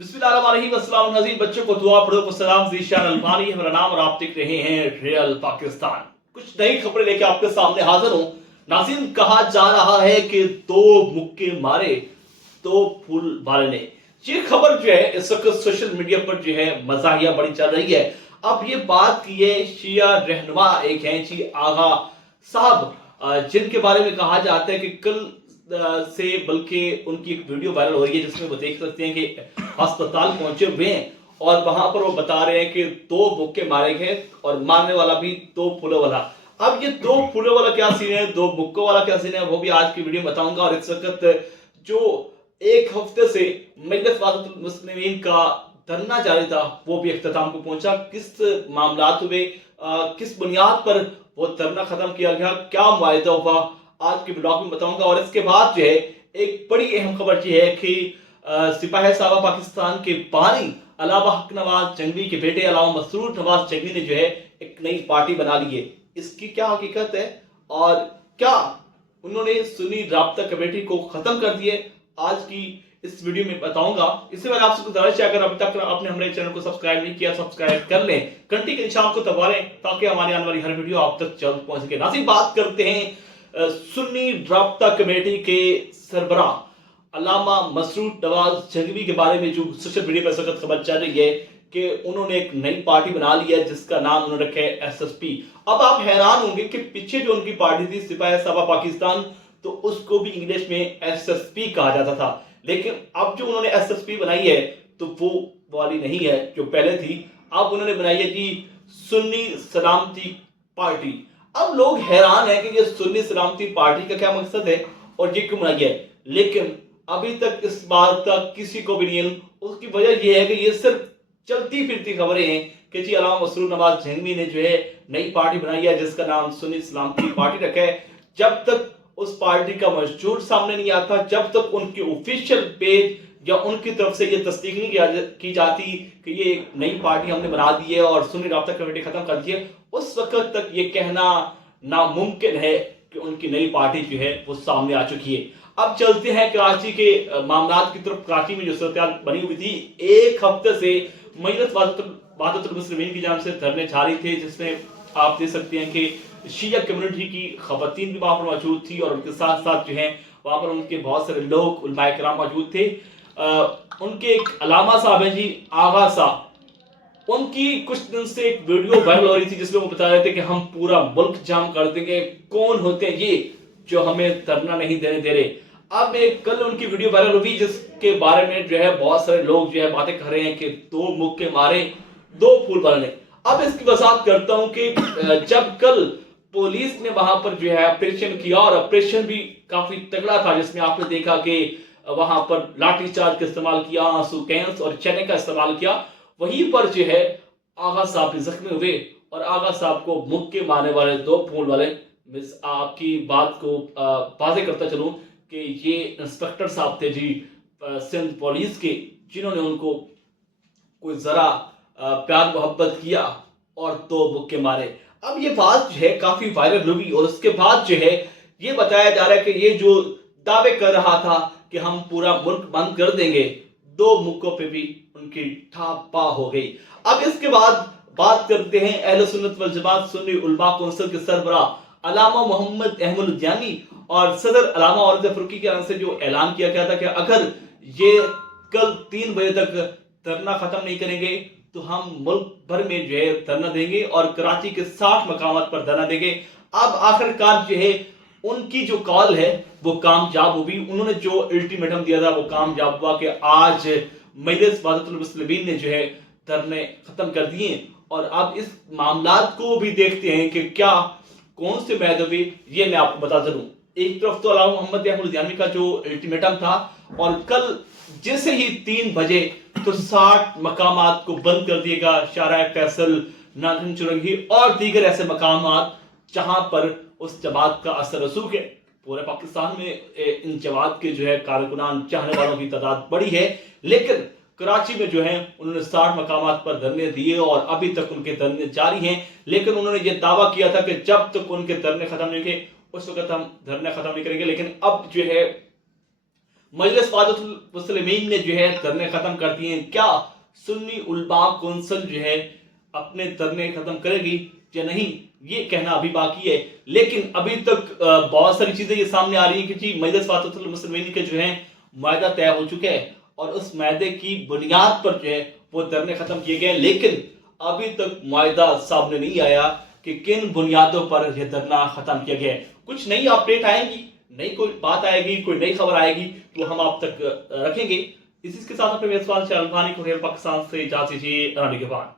बिस्मिल्लाहिर्रहमानिर्रहीम। बच्चों को दुआ पढ़ो को सलाम। ज़ीशान अल्बानी है मेरा नाम और आप देख रहे हैं रियल पाकिस्तान। कुछ नई खबरें लेके आपके सामने हाजिर हूं। नाज़रीन, कहा जा रहा है कि दो मुक्के मारे दो फूल वाले ने। ये खबर जो है इस वक्त सोशल मीडिया पर जो है मजाहिया बड़ी चल रही है। अब ये बात की है शिया रहनुमा एक हैं जी आगा साहब, जिनके बारे में कहा जाता है कि कल से बल्कि उनकी एक वीडियो वायरल हो रही है जिसमें वो देख सकते हैं कि अस्पताल पहुंचे हुए हैं और वहां पर वो बता रहे हैं कि दो मुक्के मारे गए और मारने वाला भी दो फूलों वाला। अब ये दो फूलों वाला क्या सीन है, दो मुक्कों वाला क्या सीन है, वो भी आज की वीडियो में बताऊंगा। और इस वक्त जो एक हफ्ते से मजलिस वादतुल मुस्लिमीन का धरना जारी था वो भी इख्तिताम को पहुंचा। किस मामलात हुए, किस बुनियाद पर वो धरना खत्म किया गया, क्या मुआहिदा हुआ, आज के ब्लॉग में बताऊंगा। और इसके बाद जो है एक बड़ी अहम खबर ये है कि सिपाही साहब पाकिस्तान के बानी अलावा हक नवाज जंगवी के बेटे अलावा मसरूर नवाज जंगवी ने जो है एक नई पार्टी बना ली है। इसकी क्या हकीकत है और क्या उन्होंने सुन्नी राब्ता कमेटी को खत्म कर दिए, आज की इस वीडियो में बताऊंगा। इससे पहले आपसे गुजारिश है, अगर अभी तक आपने हमारे चैनल को सब्सक्राइब नहीं किया सब्सक्राइब कर लें, घंटी के निशान को दबा लें ताकि हमारी आने वाली हर वीडियो आप तक जल्द पहुंच सके। नाज़रीन, बात करते हैं सुन्नी राब्ता कमेटी के सरबराह अल्लामा मसरूर नवाज जंगवी के बारे में जो सोशल मीडिया पर इस वक्त खबर चल रही है कि उन्होंने एक नई पार्टी बना ली है जिसका नाम उन्होंने रखा है SSP। अब आप हैरान होंगे कि पीछे जो उनकी पार्टी थी सिपाही साहब पाकिस्तान, तो उसको भी इंग्लिश में SSP कहा जाता था, लेकिन अब जो उन्होंने SSP बनाई है तो वो वाली नहीं है जो पहले थी। अब उन्होंने बनाई है कि सुन्नी सलामती पार्टी। अब लोग हैरान है कि ये सुन्नी सलामती पार्टी का क्या मकसद है और ये क्यों बनाई है, लेकिन अभी तक इस बात का किसी को भी नहीं। उसकी वजह यह है कि ये सिर्फ चलती फिरती खबरें हैं कि जी अल्लामा मसरूर नवाज जंगवी ने जो है नई पार्टी बनाई है जिसका नाम सुन्नी सलामती पार्टी रखा है। जब तक उस पार्टी का मशहूर सामने नहीं आता, जब तक उनके ऑफिशियल पेज या उनकी तरफ से ये तस्दीक नहीं की जाती कि ये नई पार्टी हमने बना दी है और सुन्नी राब्ता कमेटी खत्म कर दी है, उस वक्त तक ये कहना नामुमकिन है कि उनकी नई पार्टी जो है वो सामने आ चुकी है। अब चलते हैं कराची के मामलात की तरफ। कराची में जो सूरत बनी हुई थी, एक हफ्ते से मजलिस वादतुल मुस्लिमीन की जानिब से धरने जारी थे जिसमें आप देख सकते हैं कि शिया कम्युनिटी की खवातीन भी वहां पर मौजूद थी और उनके साथ साथ जो है वहां पर उनके बहुत सारे लोग उलमाए किराम मौजूद थे। उनके एक अलामा साहब हैं जी आगा साहब, उनकी कुछ दिन से एक वीडियो वायरल हो रही थी जिसमें वो बता रहे थे कि हम पूरा मुल्क जाम कर देंगे, कौन होते हैं ये जो हमें धरना नहीं देने दे रहे। अब कल उनकी वीडियो वायरल हुई जिसके बारे में जो है बहुत सारे लोग जो है बातें कर रहे हैं कि दो मुक्के मारे दो फूल वाले ने। अब इसकी वजाहत करता हूं कि जब कल पुलिस ने वहां पर जो है ऑपरेशन किया और ऑपरेशन भी काफी तगड़ा था जिसमें आपने देखा कि वहां पर लाठीचार्ज का इस्तेमाल किया, आंसू गैस और चने का इस्तेमाल किया, वहीं पर जो है आगा साहब भी जख्मी हुए और आगा साहब को मुक्के मारने वाले दो फूल वाले। आपकी बात को वाज़ेह करता चलूं कि ये इंस्पेक्टर साहब थे जी सिंध पुलिस के, जिन्होंने उनको कोई जरा प्यार मोहब्बत किया और दो मुक्के मारे। अब ये बात जो है काफी वायरल हुई और उसके बाद जो है ये बताया जा रहा है कि ये जो दावे कर रहा था कि हम पूरा मुल्क बंद कर देंगे, दो मुक्कों पे भी उनकी ठापा हो गई। अब इसके बाद बात करते हैं अहले सुन्नत वल जमात सुन्नी उलमा कौंसिल के सरबराह अल्लामा मोहम्मद अहमद उद्यानी और सदर अल्लामा औरत फरूकी के से जो ऐलान किया गया था कि अगर ये कल 3 बजे तक धरना खत्म नहीं करेंगे तो हम मुल्क भर में जो है धरना देंगे और कराची के 60 मकामात पर धरना देंगे। अब आखिरकार जो है उनकी जो कॉल है वो कामयाब हुई। उन्होंने जो अल्टीमेटम दिया था वो कामयाब हुआ कि आज मजलिस वादतुल मुस्लिमीन ने जो है धरने खत्म कर दिए। और अब इस मामलात को भी देखते हैं कि क्या कौन से मुआहदे हुए, ये मैं आपको बता चलूं। एक तरफ तो अल्लामा मोहम्मद अहमद उद्यानी का जो अल्टीमेटम था और कल जैसे ही 3 बजे तो 60 मकामात को बंद कर दिएगा, शाहराह फैसल, नाज़िम चुरंगी और दीगर ऐसे मकामात जहां पर उस जमात का असर रसूख है। पूरे पाकिस्तान में इन जमात के जो है कारकुनान चाहने वालों की तादाद बड़ी है, लेकिन कराची में जो है उन्होंने 60 मकामात पर धरने दिए और अभी तक उनके धरने जारी हैं। लेकिन उन्होंने ये दावा किया था कि जब तक उनके धरने खत्म नहीं होंगे उस वक्त हम धरना खत्म नहीं करेंगे। लेकिन अब जो है मजलिस वादतुल मुस्लिमीन ने जो है धरने खत्म कर दिए हैं। क्या सुन्नी उलमा कौंसिल जो है अपने धरने खत्म करेगी या नहीं, ये कहना अभी बाकी है। लेकिन अभी तक बहुत सारी चीजें ये सामने आ रही हैं कि जी मजलिस वादतुल मुस्लिमीन के जो है मायदा तय हो चुके हैं और उस मायदे की बुनियाद पर जो है वो धरने खत्म किए गए। लेकिन अभी तक मायदा सामने नहीं आया कि किन बुनियादों पर यह धरना खत्म किया गया है। कुछ नई अपडेट आएगी, नई कोई बात आएगी, कोई नई खबर आएगी तो हम आप तक रखेंगे। इसी के साथ अपने मेजबान चैनल पाकिस्तान से इजाजत दीजिए।